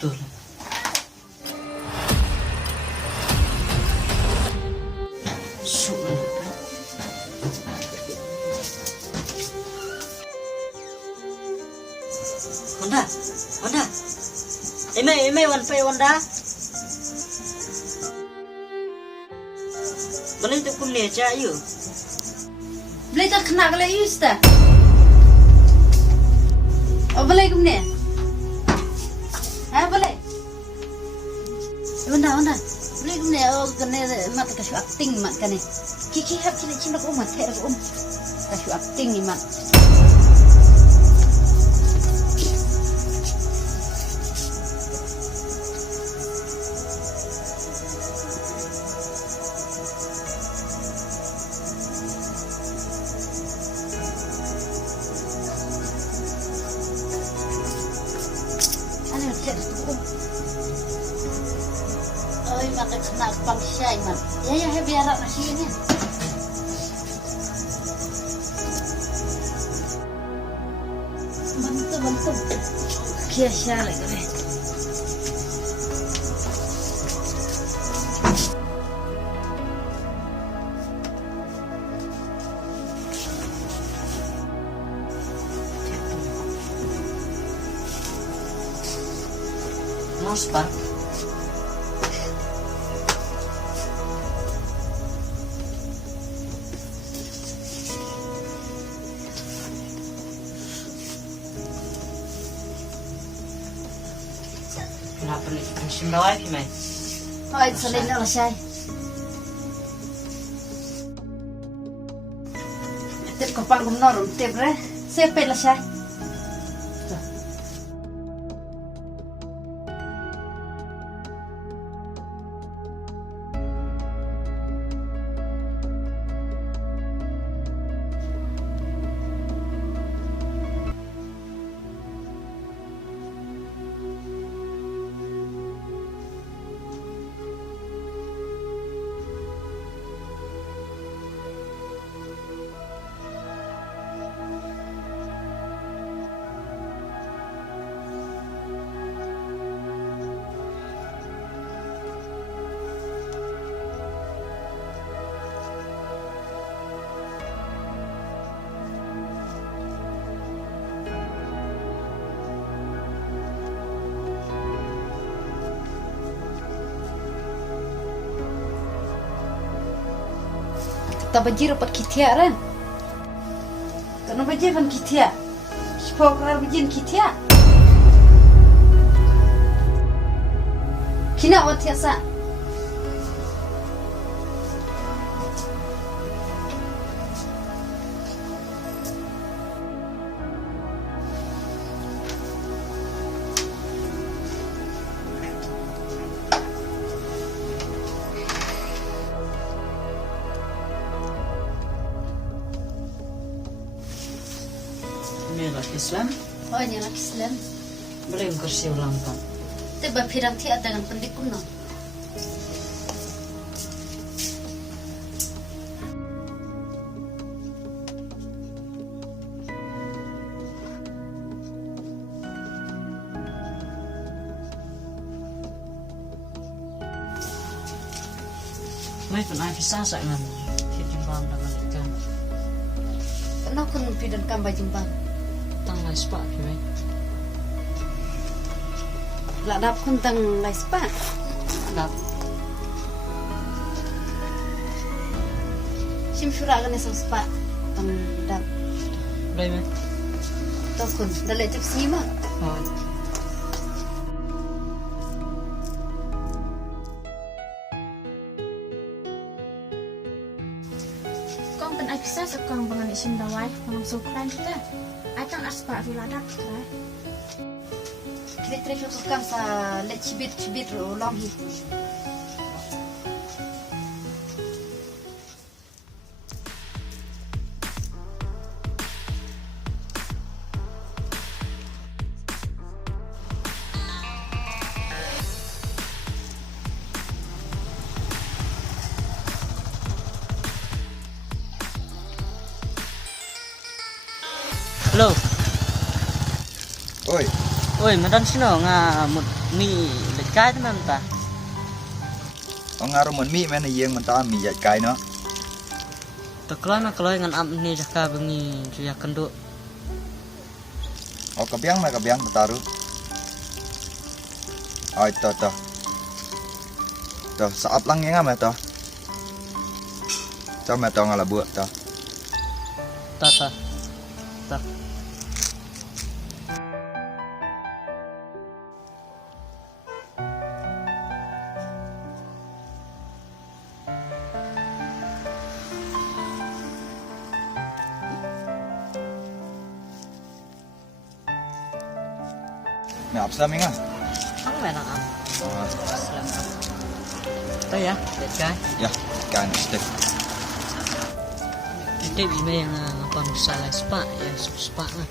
betul. Wanda, Wanda. Eme, Wanda. Mana itu kum ni aja you? Beli tak kena kalau you sta. Oh boleh kum ni? Boleh. Wanda. Boleh kum ni? Oh kena mat kasih acting mat kene. Kiki hab cina kum mat ter kum. Kasih acting ni mat. Ôi mà cái khnak bằng sai mà ya he biar nak nasi ni bantu kia sai lagi ni Nospa. Kenapa ni pensim bawah ni mai? Oi selin nak sai tip kapal gumnor tip re sepe la sai tak bajir dapat kitia kan? Kena bajir kan kitia? Sepuluh kelar bajir kitia? Kina awak tiasa? Ni nak Islam? Oh ni nak Islam. Boleh kursi ulang kan? Tiba firang tiada dengan pendik kuno. Mai pun ai pisah sangat. Hidupan dengan ikan. Kenapa kun pidan kambah jumpang? Tanggal sepak ni. Ladap kun tang lai spa. Dap. Sim syura kan esok spa tang dap. Boleh mai? Tos kun dalek cep sima. Oh. Kong pen ai pisah sekong bangan isim dawai bangan sukran kita. Ai tang aspa fi ladap kita. Kita trek ke kam sa lek cibit long hi. Hello. Oi, Oi, madan sino nga mut mi lekai teman ta. Ngaruh mi mana yang mentah mi jat kai no. Teklan nak kalau dengan am ni jaka bengi juya kenduk. Oh kebiang betaru. Oh itu. Tuh saat lang yang apa tuh? Coba tuh ngalah buat tuh. Ta. Ni apa sih minga? Kamu memang am. Selamat. Tu ya, lekai. Ya, kan step. Dia bime yang apa musalah spa ya spa lah.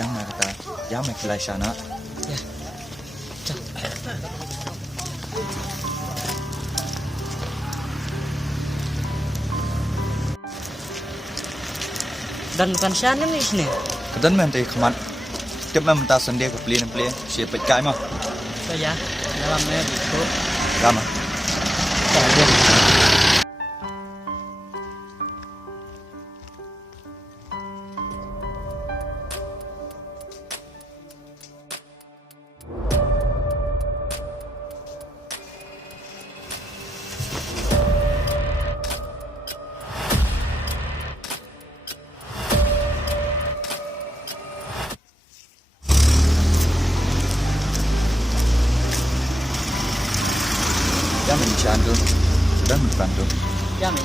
Yang mana kata? Yang mana kelai sana? Ya. Cak. Dan bukan siapa ni sini. Kedan mana tu kemat? Tiap mana mentah sendiri ke pelin, siapa kai mah? Tu ya, dalamnya itu. Lama. Yang mencari tu, sudah membantu. Ya me.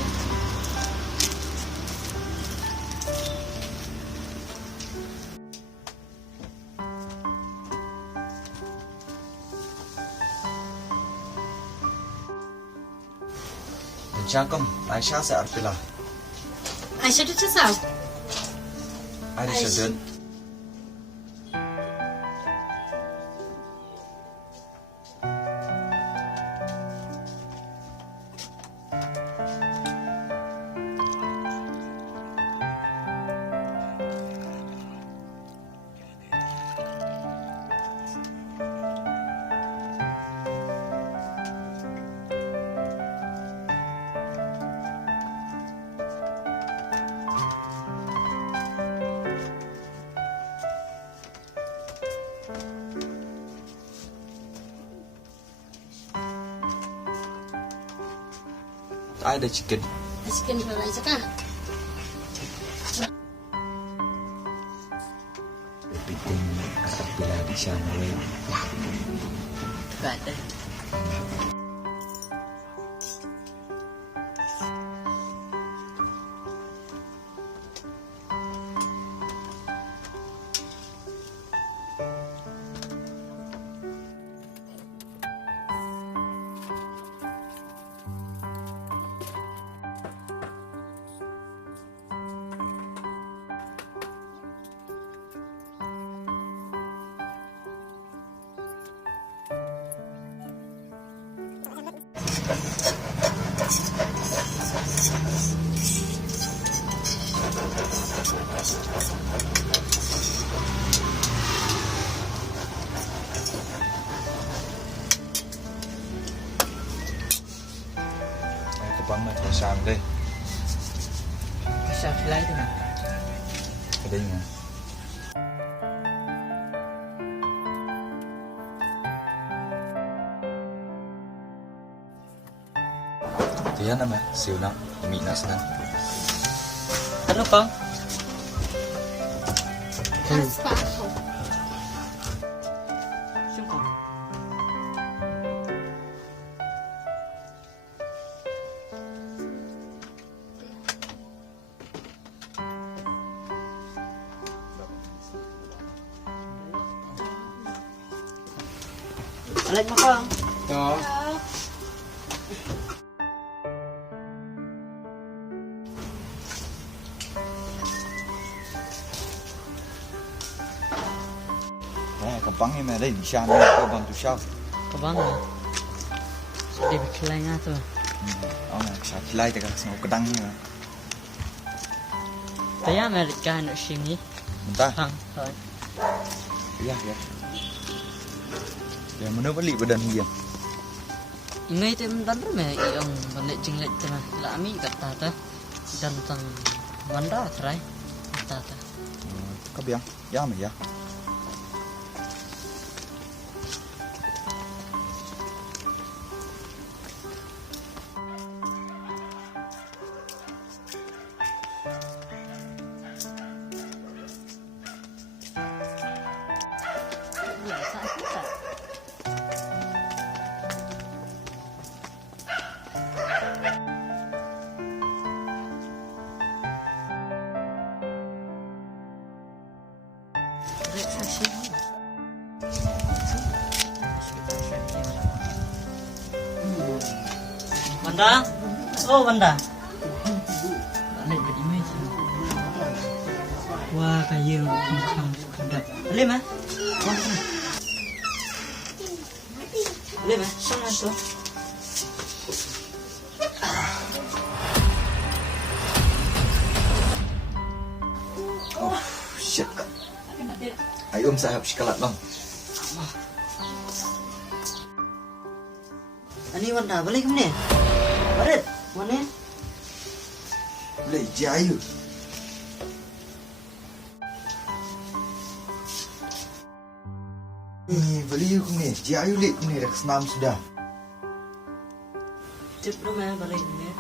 Mencangkum, Aisyah saya artilah. Aisyah tu sao? Aisyah dan ada chicken. Chicken kalau Aisyah kan? Bikin asap bila di sana. Tak ada. Kebang mah terusang deh. Kisah lain tu. Kedainya. Dia nama siuna mina sana. Ano kang? Aspa. Sungkong. Alat makang. Ya. Kebang ni mana di sana kebang tu siapa? Kebang lah. Dia berkelai ngah tu. Oh, saya kilai dekat semua kedang ni. Taya Amerika nak sini. Mentah? Hang. Hai. Ya. Yang mana balik badan dia? Ingai tem dan rame yang balik jinglet tengah lami kata ta dan tang wanda try kata ta. Kau biang, ya mah ya. Ya, saat kita. Wanda, oh Wanda. Balik ke image. Wah, kayu kang kandap. Boleh mah? Boleh mah? Sangat tu. Shit. Ayo sahab sikalat bang. Ani Wanda, balik ke mana? Barat, mana? Boleh je ayo. Beli aku ni. Je ayo lek ni dah kesenam sudah. Cep rumah balik ni.